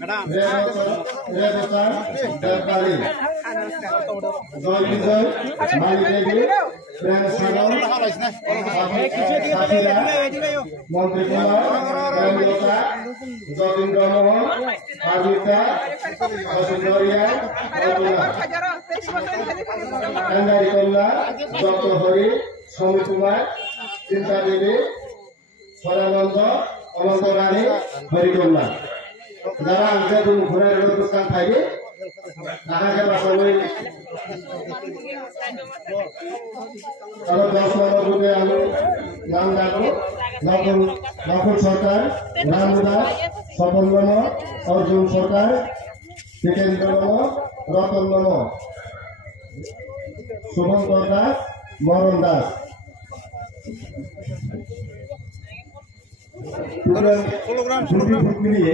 রেবতা ব্যাপারী জয় বিজয় মালিদেবী প্রেম সাগর মন্ত্রী কুমার প্রেমলতা যতীন্দ্রমোহন আবিতা বসুন্ধরিয়া কান্দারি কন্যা দত্ত হরি সমী কুমার চিন্তা দেবী সরানন্দ অনন্ত রানী হরিকন্যা যারা আনছে তুমি ঘুরে অনুষ্ঠান থাকবে তাহাকে সবাই আবার 10 নম্বর বুথে আমি নাম ডাকবো নকুল সরকার রামু দাস স্বপন নম অর্জুন সরকার জিতেন্দ্র নম রতন নম শুভঙ্কর দাস মরণ দাস মিলিয়ে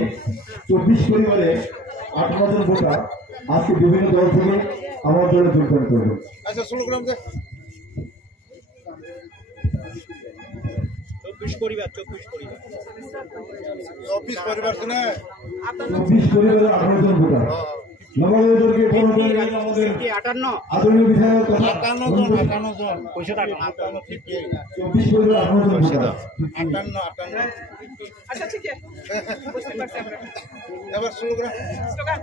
24 পরিবারে 18 জন ভোটার আজকে বিভিন্ন দল থেকে আমার জন্য যোগদান করবে। আচ্ছা 16 গ্রাম 24 পরিবার 24 পরিবার 24 পরিবারে 18 জন ভোটার নবগণকে আমাদের 58 আদরণীয় বিধায়ক 58 জন 24 পরিবার 18 জন ভোটার 58 আচ্ছা ঠিক আছে বুঝতে পারছি আমরা এবার স্লোগান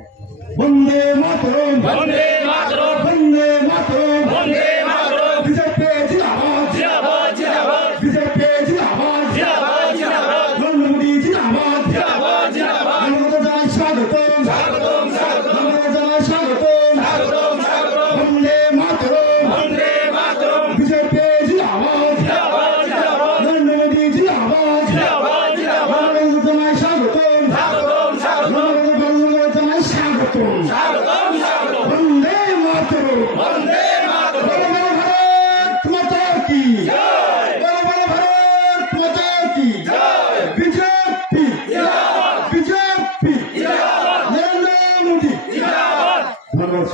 বন্দে মাতরম বন্দে মাতরম বন্দে মাতরম বন্দে মাতরম বিজেপি জিন্দাবাদ জিন্দাবাদ জিন্দাবাদ বিজেপি জিন্দাবাদ জিন্দাবাদ জিন্দাবাদ নরেন্দ্র মোদি জিন্দাবাদ জিন্দাবাদ জিন্দাবাদ নরেন্দ্র জানাই স্বাগতম স্বাগতম স্বাগতম নরেন্দ্র জানাই স্বাগতম স্বাগতম স্বাগতম বন্দে মাতরম বন্দে মাতরম বিজেপি জিন্দাবাদ জিন্দাবাদ জিন্দাবাদ নরেন্দ্র মোদি জিন্দাবাদ জিন্দাবাদ জিন্দাবাদ নরেন্দ্র জানাই স্বাগতম স্বাগতম স্বাগতম নরেন্দ্র জানাই স্বাগতম স্বাগতম স্বাগতম বন্দে মাতরম বন্দে মাতরম ভারত মাতা কি জয় বন্দে ভারত মাতা কি জয় বিজেপি জিন্দাবাদ বিজেপি জিন্দাবাদ নরেন্দ্র মোদি জিন্দাবাদ ধন্যবাদ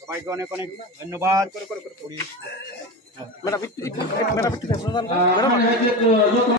সবাইকে অনেক অনেক ধন্যবাদ করে